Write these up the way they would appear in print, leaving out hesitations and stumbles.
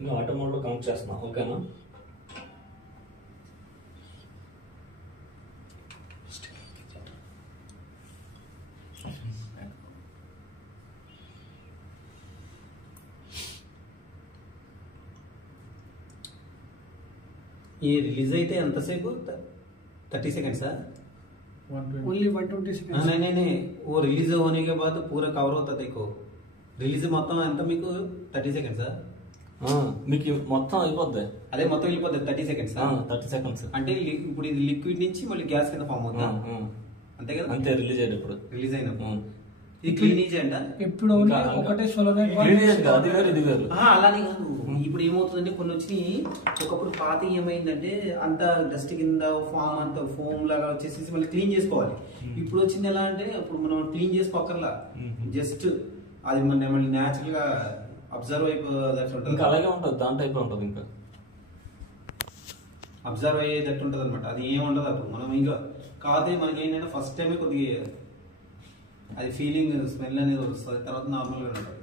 ఇంకా ఆటో మోడ్లో కనెక్ట్ చేస్తున్నా. ఓకేనా? ये रिलीज అయితే ఎంతసేపు 30 सेकंड्स ओनली 120 सेकंड्स। नहीं नहीं नहीं, वो रिलीज होने के बाद पूरा कवर होता देखो। రిలీజ్ మొత్తం ఎంత మీకు 30 సెకండ్స్ మీకు మొత్తం అయిపోద్ది. అదే మొత్తం వెళ్ళిపోద్ది 30 సెకండ్స్ 30 సెకండ్స్. అంటే ఇప్పుడు ఇది లిక్విడ్ నుంచి మళ్ళీ గ్యాస్ కింద ఫామ్ అవుతుంది అంతే కదా? అంతే. రిలీజ్ అయ్యేటప్పుడు రిలీజ్ అయినప్పుడు ఇది క్లీన్ చేయండి. ఇప్పుడు ఒకటే సోలోనైట్ అది వేరు ఇది వేరు. అలానే కాదు, ఇప్పుడు ఏమవుతుందంటే కొన్ని వచ్చి ఒకప్పుడు పాత ఏమైందంటే అంత డస్ట్ కింద ఫామ్ అంత ఫోమ్ లాగా వచ్చేసి మళ్ళీ క్లీన్ చేసుకోవాలి. ఇప్పుడు వచ్చింది ఎలా అంటే ఇప్పుడు మనం క్లీన్ చేసుకోకర్లా, జస్ట్ అది మన మళ్ళీ న్యాచురల్ గా అబ్జర్వ్ అయిపోయేటట్టు ఉంటుంది. ఇంకా అలాగే ఉంటుంది, దాంట్లో అయిపోయి ఉంటుంది. ఇంకా అబ్జర్వ్ అయ్యేటట్టు ఉంటుంది అనమాట. అది ఏముండదు అప్పుడు మనం ఇంకా కాదే మనకి ఏంటంటే ఫస్ట్ టైమే కొద్దిగా అది ఫీలింగ్ స్మెల్ అనేది వస్తుంది, తర్వాత నార్మల్గా ఉంటుంది.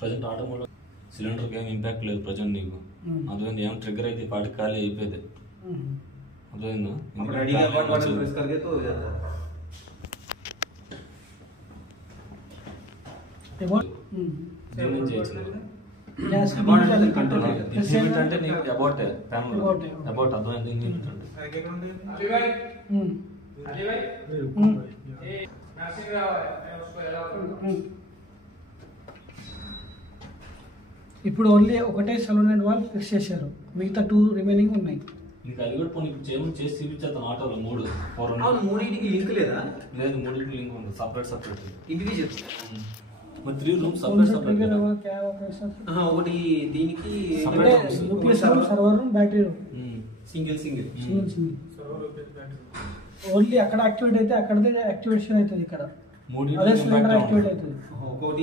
ప్రజెంట్ ఆటో మోడ్లో సిలిండర్కి ఏం ఇంపాక్ట్ లేదు ప్రజెంట్ నీకు. అదేంది ఏం ట్రిగ్గర్ అయితే పాటి ఖాళీ అయిపోయింది. అదేందా అంటే నీకు అబౌట్ ప్యానల్ అబౌట్ అర్థమైంది. ఇప్పుడు ఓన్లీ ఒకటే సోలోనైట్ వాల్వ్ ఫిక్స్ చేశారు, మిగతా 2 రిమైనింగ్ ఉన్నాయి. ఇంకా అది కూడా పోనీ చేసి చూపించేస్తాను. ఆటోలో 3 మూడింటికి లింక్ లేదా? లేదు, 3 లింక్ ఉంది, సపరేట్ ఇండివిజువల్. మరి 3 రూమ్స్ సపరేట్. ఒకటి దీనికి UPS room, server room, battery room, single only అక్కడ యాక్టివేట్ అయితే అక్కడదే యాక్టివేషన్ అవుతుంది. ఇక్కడ అదే సిలిండర్ యాక్టివేట్ అవుతుంది. ఒక్కొక్కటి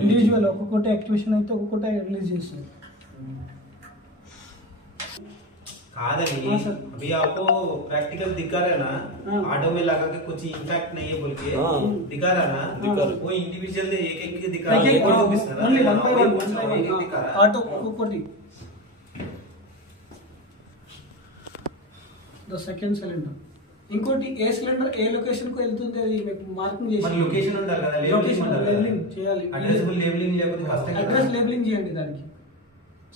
ఇండివిజువల్ ఒక్కొక్కటి యాక్టివేషన్ అయితే ఒక్కొక్కటి రిలీజ్ చేస్తుంది. कादनी अभी आपको प्रैक्टिकल दिखा रहा है ना, ऑटो में लगा के कुछ इम्पैक्ट नहीं है बोल के दिखा रहा ना, वो इंडिविजुअल एक दिखा रहा है, ऑटो ఒక్కొక్కటి. ద సెకండ్ సిలిండర్ ఇంకోటి ఏ సిలిండర్ ఏ లొకేషన్ కు వెళ్తుంది అది మార్కింగ్ చేసి మన లొకేషన్ ఉండాలి కదా, లేబులింగ్ చేయాలి. అడ్రస్ లేబులింగ్ లేకపోతే ఫస్ట్ అడ్రస్ లేబులింగ్ చేయండి దానికి.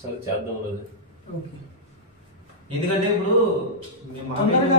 సరే చేద్దాం. ఓకే, ఎందుకంటే ఇప్పుడు